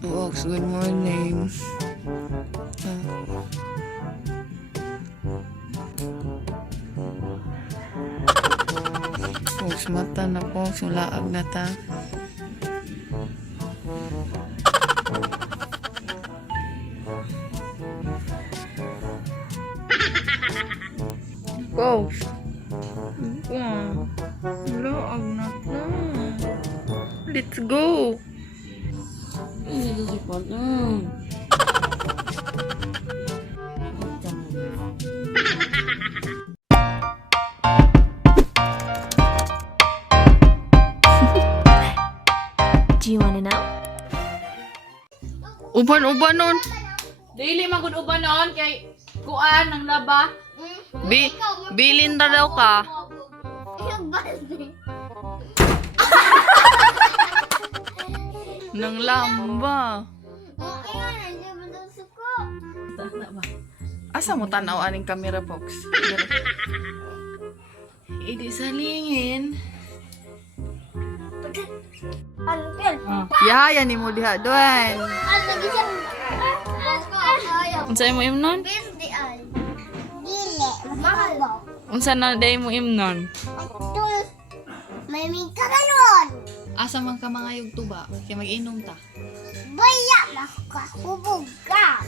Folks, good morning. Folks, mata na folks. Laag na ta. Folks. Laag na ta. Let's go. Ini di sipon. Do you want to know? Uban-uban nun. Dili magud ubanon kay kuan ng laba. Bilin na daw ka. Nang lamba. Tana ba? Asa mo tanaw aning camera box? Idi salingin. Yaya ni mo diha doon. Unsa mo imnon? Unsa na day mo imnon? May mingka ganon. Asa man ka mga yung tuba? Kaya mag-inom ta. Baya na ka. Hubog ka.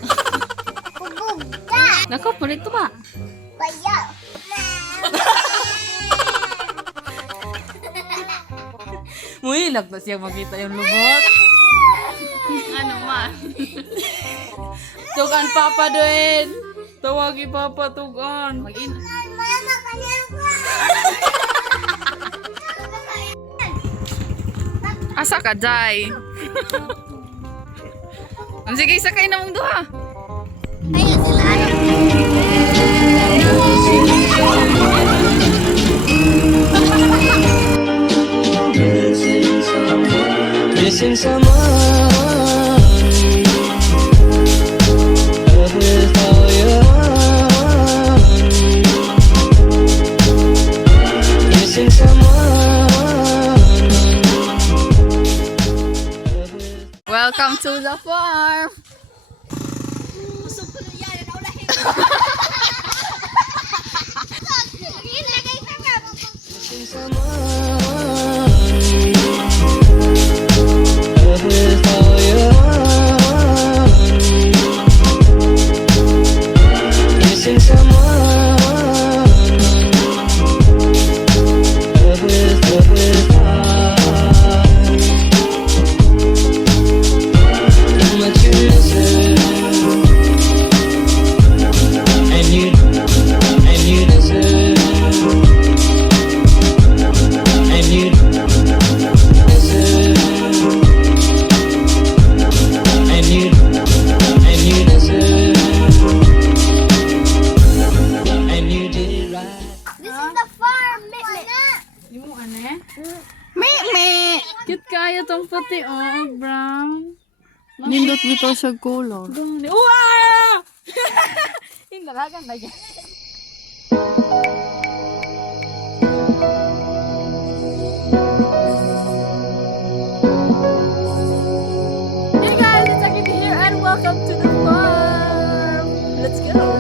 Hubog ka. Nako, pulit to ba? Baya. Muhilag na siya makita yung lubot. Ano man? Tugan papa din. Tawagi papa tugan. Mama kanyang ka. Asa ka, Jai? Sige, sakay na mong duha. Ayun sila. Missing someone with all your missing someone. Welcome to the farm. Missing someone with all your missing someone with how much you listen and you deserve and you deserve and you deserve and you did it right. This is the farm. Yung ano Me. Cute kaya tong puti oh, brown. Nindot bitaw sa color. Gani. Wow! Hindalagan lagi. Hey guys, it's Akiti here and welcome to the farm. Let's go.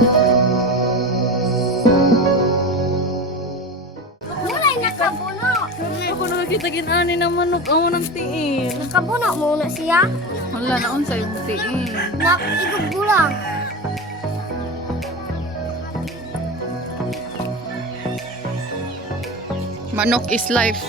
Mulay nakabuno. Ako nakakita ginani na manok ako ng tiil. Nakabuno muna siya. Wala na unsa yung tiin. Igugbulang. Manok is life.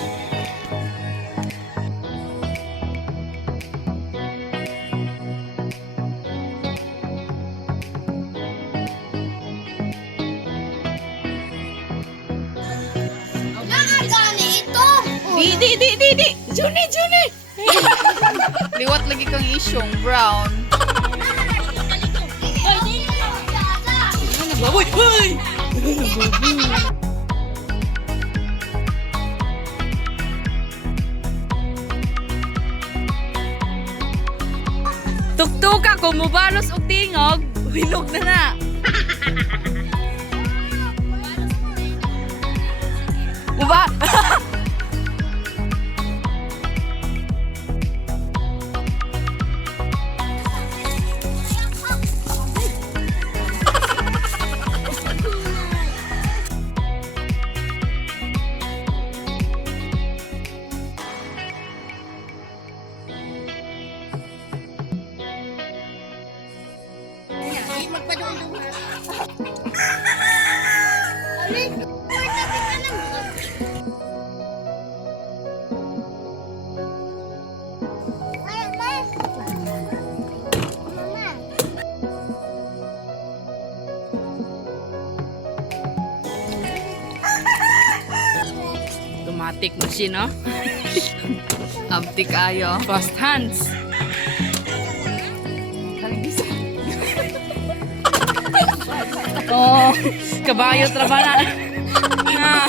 Nakagani ito. Di. Juni. Liwat lagi kang isyong brown. Baboy, boy! Tuktuka ko mubalos og tingog, hinog na na. Muba. magpadungdungan. Automatic machine, no? Abtik ayo. Fast hands. Oh, kabayo trabana. Na.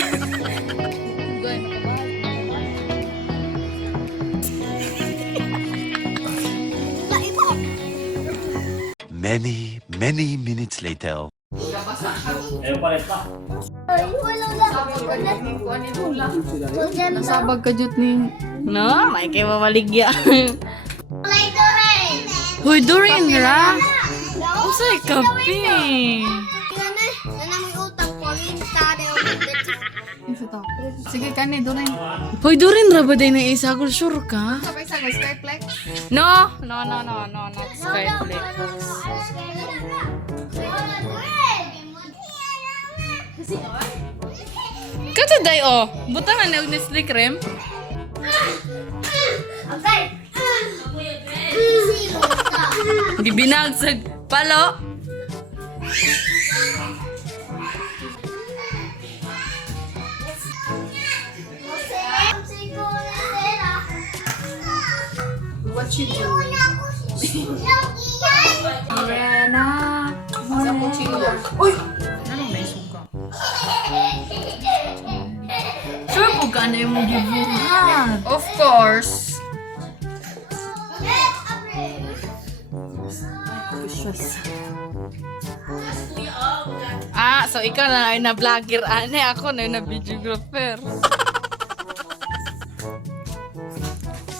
Many minutes later. Nasabag ka jud ni. No, may kay mabaligya. Play the rain. Hoy, Doreen ra. Usay kape. Nana may utang ko rin sa Sige kani doon. Hoy, Doreen ra ba day na isa ko sure ka? Sabay sa Skyflex. No, not Skyflex. Kato day oh, butangan na og Nestle cream. Okay. Gibinagsag palo. What you doing? Rena. Sa kuchilyo. Uy! Anong may suka? Sure po ka na yung gibuhat. Of course. Ah, so ikaw na ay na-vlogger ane, ako na na-videographer.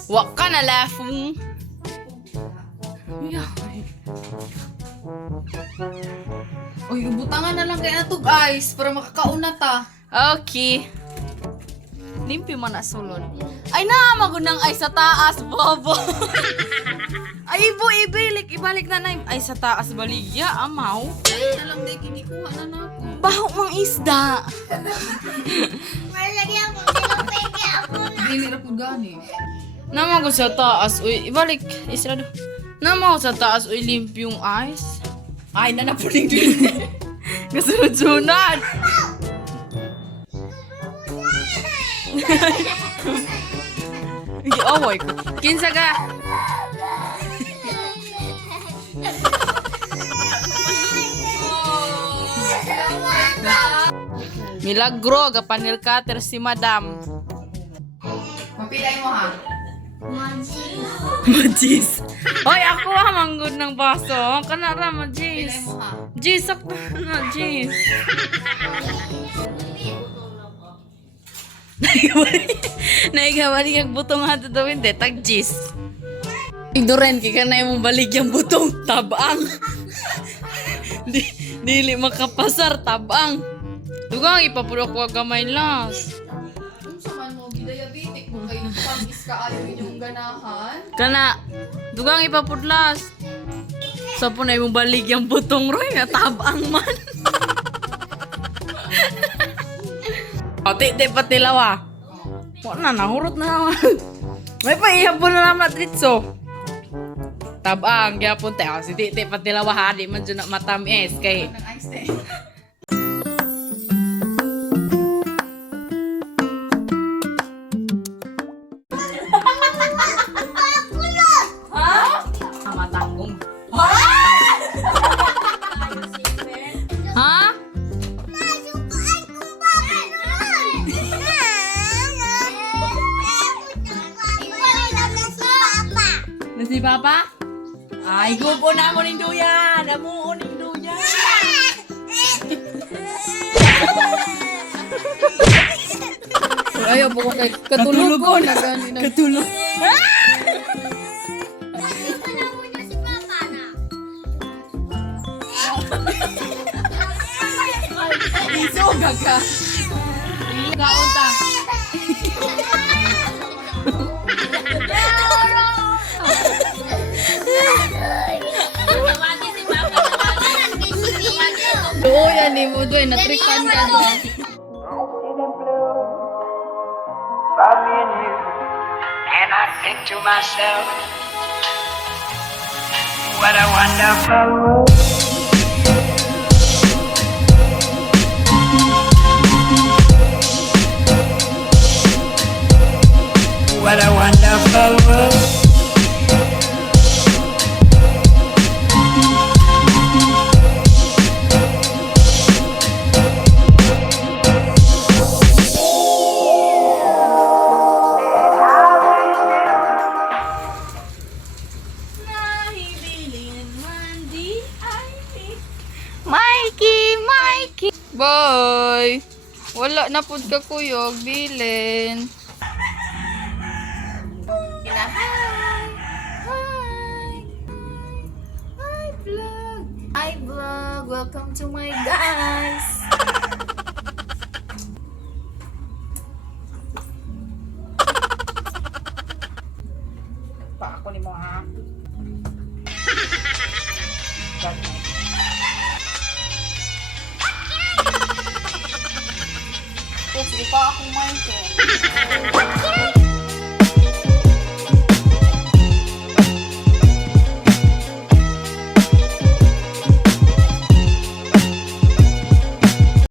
Wa ka na lafong. Yeah. Uy, ubutangan na lang kaya na to guys para makakauna ta. Okay. Limpyo man na sulod. Ay na, magunang ay sa taas, bobo. Ay, ibo, ibalik na na. Ay, sa taas, baligya, amaw. Na lang day kinikuha na nako. Baho mang isda. Malagyan ko, nilapeke ako na. Dili ra pud gani. Nama ko sa taas, uy, ibalik, isrado. Nama ko sa taas, uy, limpyong ice. Ay na napuling din. Kasunod-sunod. Away ko. Kinsa ka? Milagro, gapanil cutter si madam. Mapilay mo ha. Majis. Hoy, ako ha, manggod ng baso. Kanara, majis. Pilay mo ha. Jis, sakto na, jis. Naigawali kag butong hato daw hindi, tag jis. Ignoren, kika na yung balik yung butong, tabang. Dili makapasar, tabang. Dugang, ipapuro ko gamay las. Kung sa man mo diabetic mo kay pangis ka ayo inyong ganahan. Kana, dugang ipapudlas. So po na yung balik yung butong roy, nga tabang man. O, ti pati lawa. Wala na, nahurot na naman. May paihapon na naman dritso. Tabang, kaya punta ako. Si Titi pati lawa ha, di man dyan na matamis. Kay, Nang ice tea. matanggong. Ha? Na si Papa? Ay, gupo na mo ning duyan. Namuo ning duyan. Ayaw po ko kay katulugon na gani na. Katulog. Iso gaga. Kaunta. Ay, mo doy, natrikan ka doon. About me and you, and I think to myself, what a wonderful world. What a wonderful world. Mikey! Boy! Wala na pud ka kuyog, bilin. Hi vlog! Welcome to my guys! Pa ako ni mo ha. Sige pa akong mic eh.